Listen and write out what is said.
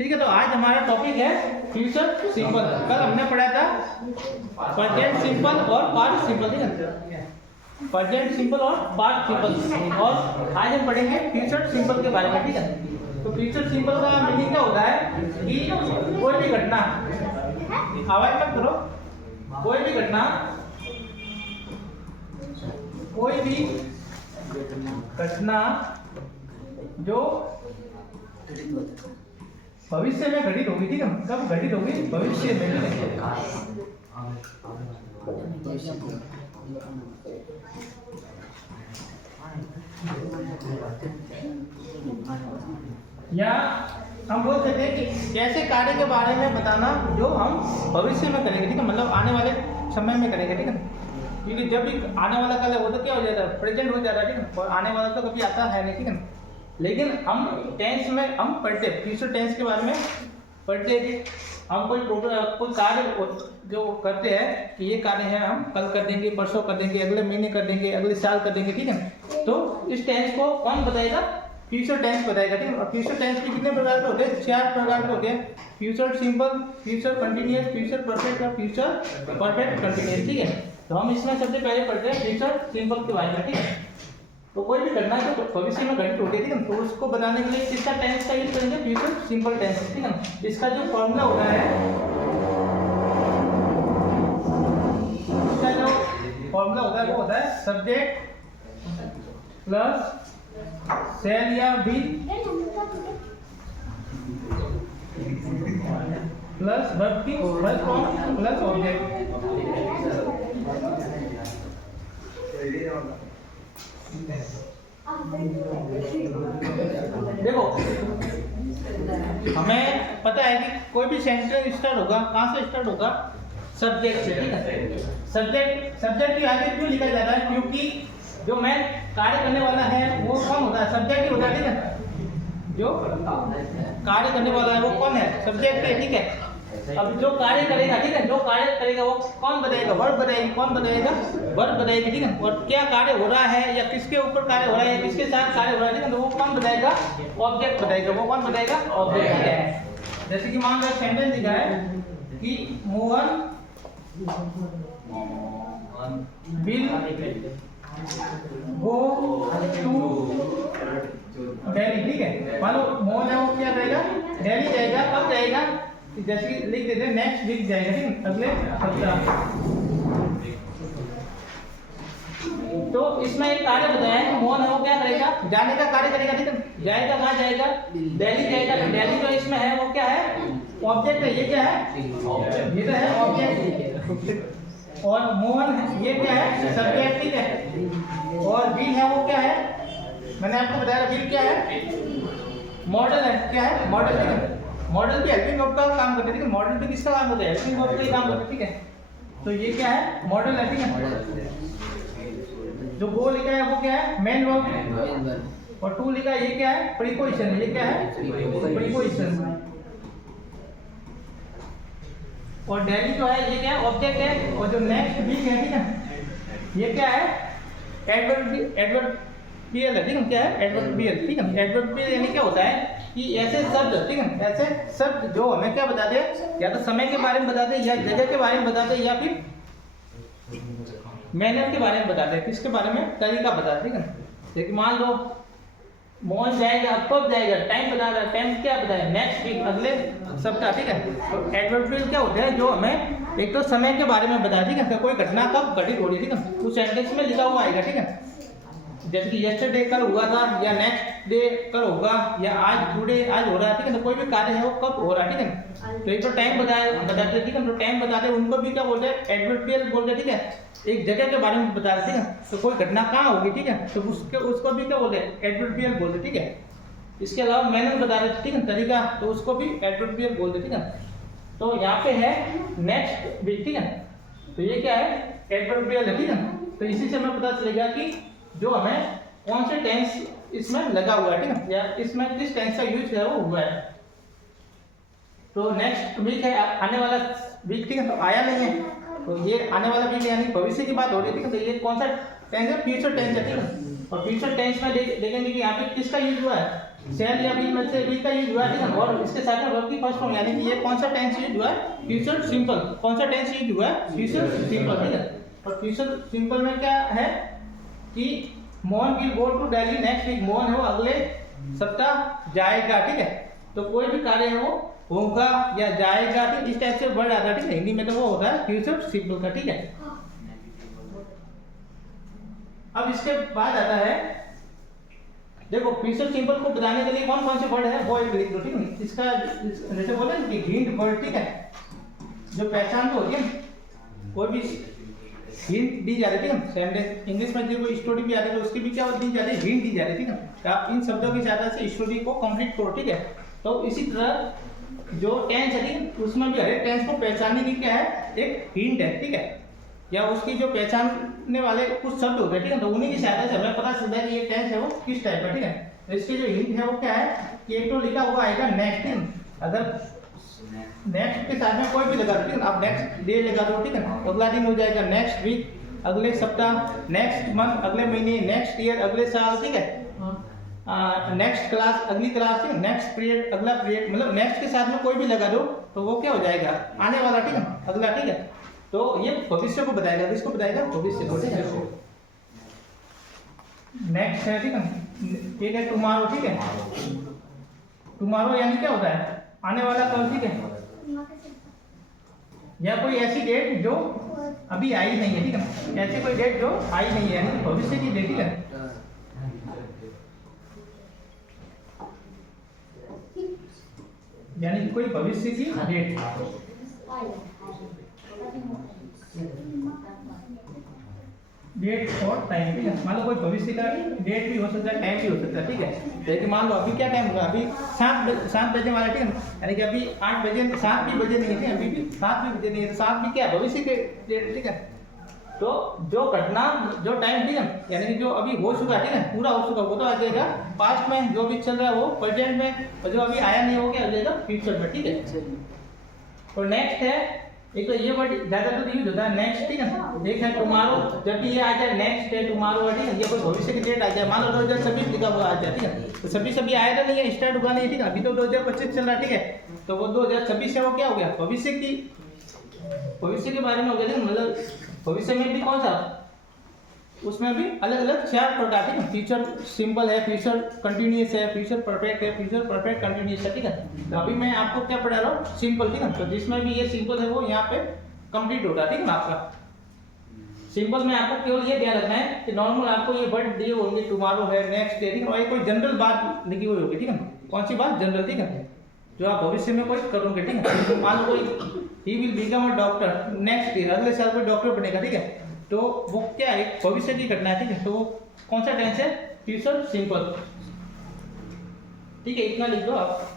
ठीक है, तो आज हमारा टॉपिक है फ्यूचर सिंपल। कल हमने पढ़ा था प्रेजेंट सिंपल और पास्ट सिंपल, ठीक है, प्रेजेंट सिंपल और पास्ट सिंपल, और आज हम पढ़ेंगे फ्यूचर सिंपल के बारे में, ठीक है। तो फ्यूचर सिंपल का मीनिंग क्या होता है कि कोई भी घटना, आवाज मत करो, कोई भी घटना जो भविष्य में घटित होगी, ठीक है, कब घटित होगी, भविष्य में, या हम बोल सकते हैं कि ऐसे कार्य के बारे में बताना जो हम भविष्य में करेंगे, ठीक है, मतलब आने वाले समय में करेंगे, ठीक है, क्योंकि जब भी आने वाला कल है वो तो क्या हो जाता है, प्रेजेंट हो जाता है, ठीक है, और आने वाला तो कभी आता है नहीं, ठीक है। लेकिन हम टेंस में हम पढ़ते हैं, फ्यूचर टेंस के बारे में पढ़ते हैं कि हम कोई कार्य जो करते हैं कि ये कार्य है हम कल कर देंगे, परसों कर देंगे, अगले महीने कर देंगे, अगले साल कर देंगे, ठीक है। तो इस टेंस को कौन बताएगा, फ्यूचर टेंस बताएगा, ठीक है। और फ्यूचर टेंस के कितने प्रकार के होते हैं, 4 प्रकार के होते हैं, future simple, future continuous, future perfect और फ्यूचर परफेक्ट कंटिन्यूअस, ठीक है। तो हम इसमें सबसे पहले पढ़ते हैं फ्यूचर सिंपल के बारे में, ठीक है। तो कोई भी घटना जो भविष्य में घटित होती है, ठीक है, तो उसको बताने के लिए किसका टेंस का यूज करेंगे, फ्यूचर सिंपल टेंस, ठीक है। इसका जो फॉर्मूला होता है, इसका जो फॉर्मूला होता है वो होता है सब्जेक्ट प्लस शैल या विल प्लस वर्ब की फॉर्म प्लस ऑब्जेक्ट। देखो, हमें पता है कि कोई भी सेंटेंस स्टार्ट होगा, कहाँ से स्टार्ट होगा, सब्जेक्ट से, ठीक है। सब्जेक्ट के आगे क्यों लिखा जाता है, क्योंकि जो मैं कार्य करने वाला है वो कौन होता है, सब्जेक्ट ही होता है, ठीक है। जो कार्य करने वाला है वो कौन है, सब्जेक्ट है, ठीक है। अब जो कार्य करेगा, ठीक है, जो कार्य करेगा वो कौन बताएगा, वर्ब बताएगी, कौन बताएगा, वर्ब बताएगी, ठीक है। और क्या कार्य हो रहा है या किसके ऊपर कार्य हो रहा है या किसके साथ कार्य हो रहा है, ठीक है, तो वो कौन बताएगा, ऑब्जेक्ट बताएगा, वो कौन बताएगा, ऑब्जेक्ट, ठीक है। जैसे कि मान लो सेंटेंस दिखा है कि Mohan will go to Delhi, ठीक है। मान लो मोहन है वो क्या करेगा, दिल्ली जाएगा, कब जाएगा, जैसे कि लिख देते हैं नेक्स्ट वीक जाएगा, ठीक है, अगले सप्ताह। तो इसमें एक कार्य बताया है कि मोहन है वो क्या करेगा, जाने का कार्य करेगा, ठीक है। जाएगा कहाँ जाएगा, दिल्ली जाएगा। दिल्ली जो इसमें है वो क्या है, ऑब्जेक्ट है, ये क्या है, ये तो है ऑब्जेक्ट। और मोहन है ये क्या है, सब्जेक्ट, ठीक है। और विल है वो क्या है, मैंने आपको बताया विल क्या है, मॉडल है, क्या है, मॉडल, ठीक है। मॉडल भी हेल्पिंग वर्ब का काम करते हैं, ठीक है। मॉडल भी किसका काम होता है, हेल्पिंग वर्ब का ही काम करते हैं, ठीक है। तो ये क्या है, मॉडल है, ठीक है। जो गो लिखा है वो क्या है, मेन वर्ब, और टू लिखा है ये क्या है, प्रीपोजिशन, ये क्या है, प्रीपोजिशन। और दिल्ली जो है ये क्या है, ऑब्जेक्ट है। और जो नेक्स्ट वीक है, ठीक है, ये क्या है, एडवर्बियल है, ठीक है, क्या है, एडवर्बियल, ठीक है। एडवर्बियल यानी क्या होता है कि ऐसे शब्द, ठीक है, ऐसे शब्द जो हमें क्या बताते हैं, या तो समय के बारे में बताते हैं, या जगह के बारे में बताते हैं, या फिर मैनर के बारे में बताते हैं, किसके बारे में, तरीका बताते हैं, ठीक है। जैसे मान लो मोहन जाएगा, कब जाएगा, टाइम बता रहा है, टाइम क्या बताया, नेक्स्ट वीक, अगले सप्ताह, ठीक है। तो एडवर्बियल क्या होते हैं, जो हमें एक तो समय के बारे में बताते हैं, ठीक है, कोई घटना कब घटित हो रही है, ठीक है, उस सेंटेंस में लिखा हुआ आएगा, ठीक है। जैसे कि यस्टरडे कल हुआ था, या नेक्स्ट डे कल होगा, या आज टुडे आज हो रहा है, ठीक है। तो कोई भी कार्य है वो कब हो रहा है, ठीक है। तो एक तो टाइम बताते हैं, ठीक है, तो टाइम बताते हैं, उनको भी क्या बोलते हैं, एडवर्बियल बोलते हैं, ठीक है। एक जगह के बारे में बता रहे, ठीक है, तो कोई घटना कहाँ होगी, ठीक है, तो उसको भी क्या बोलते हैं, एडवर्बियल बोलते हैं, ठीक है। इसके अलावा मैनर बता रहे थे, ठीक है, तरीका, तो उसको भी एडवर्बियल बोलते हैं, ठीक है। तो यहाँ पे है नेक्स्ट वीक, ठीक है, तो ये क्या है, एडवर्बियल है, ठीक है। तो इसी से हमें पता चलेगा कि जो हमें कौन से टेंस इसमें लगा हुआ है, ठीक है, या इसमें किस टेंस का यूज है वो हुआ है। तो नेक्स्ट वीक है, आने वाला वीक, ठीक है, तो आया नहीं है, तो ये आने वाला वीक यानी भविष्य की बात हो रही है, ठीक है। तो ये कौन सा टेंस है, फ्यूचर टेंस है, ठीक है। और फ्यूचर टेंस में देखेंगे कि यहाँ पे किसका यूज हुआ है, शैल या बी में से बी का यूज हुआ है, ठीक है, और इसके साथ में वर्ब की फर्स्ट फॉर्म, यानी कि ये कौन सा टेंस यूज हुआ है, फ्यूचर सिंपल। कौन सा टेंस यूज हुआ है, फ्यूचर सिंपल, ठीक है। और फ्यूचर सिंपल में क्या है कि Mohan will go to Delhi next week, Mohan है वो अगले सप्ताह जाएगा, ठीक है। तो कोई भी कार्य है वो होगा या जाएगा, ठीक, इस टाइप से वर्ड आता है, ठीक है। हिंदी में तो वो होता है फ्यूचर सिंपल का, ठीक है। अब इसके बाद आता है, देखो फ्यूचर सिंपल को बताने के लिए कौन कौन से वर्ड है वो एक लिख दो, ठीक है। इसका जैसे बोले ना कि हिंट वर्ड, ठीक है, जो पहचान होती है, कोई भी हिंट दी जा रही है, ठीक है। सेंटेंस इंग्लिश में जो कोई स्टोरी भी आती है तो उसकी भी क्या दी जा रही है, हिंट दी जा रही है, ठीक है। आप इन शब्दों की सहायता से स्टोरी को कंप्लीट करो, ठीक है। तो इसी तरह जो टेंस है, ठीक है, उसमें भी हर एक टेंस को पहचानने की क्या है, एक हिंट है, ठीक है, या उसकी जो पहचानने वाले कुछ शब्द होते हैं, ठीक है, तो उन्हीं की सहायता से हमें पता चलता है कि ये टेंस है वो किस टाइप का, ठीक है। तो इसकी जो हिंट है वो क्या है कि एक तो लिखा हुआ आएगा नेक्स्ट दिन, अगर नेक्स्ट के साथ में कोई भी लगा दो, ठीक है, आप नेक्स्ट डे लगा दो, ठीक है, तो अगला दिन हो जाएगा नेक्स्ट वीक, अगले सप्ताह, नेक्स्ट मंथ अगले महीने, नेक्स्ट ईयर अगले साल, ठीक है, नेक्स्ट क्लास अगली क्लास, ठीक है, नेक्स्ट पीरियड अगला पीरियड, मतलब नेक्स्ट के साथ में कोई भी लगा दो तो वो क्या हो जाएगा, आने वाला, ठीक है, अगला, ठीक है। तो ये भविष्य को बताएगा, किसको बताएगा, भविष्य को, ठीक है। नेक्स्ट है, ठीक है, एक है टुमारो, ठीक है, टुमारो यानी क्या होता है, आने वाला कल, ठीक है, या कोई ऐसी डेट जो अभी आई नहीं है, ठीक है, ऐसी कोई डेट जो आई नहीं है, यानी कि भविष्य की डेट, ठीक है। यानी कोई भविष्य की डेट, डेट और टाइम, ठीक है। मान लो कोई भविष्य का डेट भी हो सकता है, टाइम भी हो सकता है, ठीक है। जैसे मान लो अभी क्या टाइम होगा, अभी 7 बजे वाला, ठीक है, यानी कि अभी 8 बजे, 7 भी बजे नहीं है, अभी भी 7 भी बजे नहीं है, तो 7 भी क्या है, भविष्य के डेट, ठीक है। तो जो घटना, जो टाइम, ठीक है, यानी कि जो अभी हो चुका है, ठीक है, पूरा हो चुका, वो तो आ जाएगा पास्ट में, जो भी चल रहा है वो प्रेजेंट में, और जो अभी आया नहीं हो गया आ जाएगा फ्यूचर में, ठीक है। और नेक्स्ट है, एक तो ये वर्ड ज्यादातर यूज होता है नेक्स्ट, ठीक है। एक है टुमारो, जब भी ये आ जाए नेक्स्ट है टुमारो, ठीक है, ये कोई भविष्य की डेट आ जाए, मान लो 2026 लिखा हुआ आ जाए, ठीक है, तो 26 अभी आया तो नहीं है, स्टार्ट हुआ नहीं है, ठीक है, अभी तो 2025 चल रहा है, ठीक है, तो वो 2026 से वो क्या हो गया, भविष्य के बारे में हो गया, ठीक है। मतलब भविष्य में भी कौन सा, उसमें भी अलग अलग 4 प्रकार, ठीक है। फ्यूचर सिंपल है, फ्यूचर कंटिन्यूअस है, फ्यूचर परफेक्ट है, फ्यूचर परफेक्ट कंटिन्यूअस है, ठीक है। तो अभी मैं आपको क्या पढ़ा रहा हूँ, सिंपल, ठीक है। तो जिसमें भी ये सिंपल है वो यहाँ पे कंप्लीट होगा, ठीक है ना। आपका सिंपल में आपको केवल ये ध्यान रखना है कि नॉर्मल आपको ये वर्ड दिए होंगे, टुमारो है, नेक्स्ट डे, ठीक है, और कोई जनरल बात लिखी हुई होगी, ठीक है। कौन सी बात, जनरल, ठीक है, जो आप भविष्य में कोई करोगे, ठीक है। मान लो कोई he will become a doctor next year, अगले साल कोई डॉक्टर बनेगा, ठीक है, तो वो क्या है, भविष्य की घटना है, ठीक है। तो वो कौन सा टेंस है, फ्यूचर सिंपल, ठीक है, इतना लिख दो आप।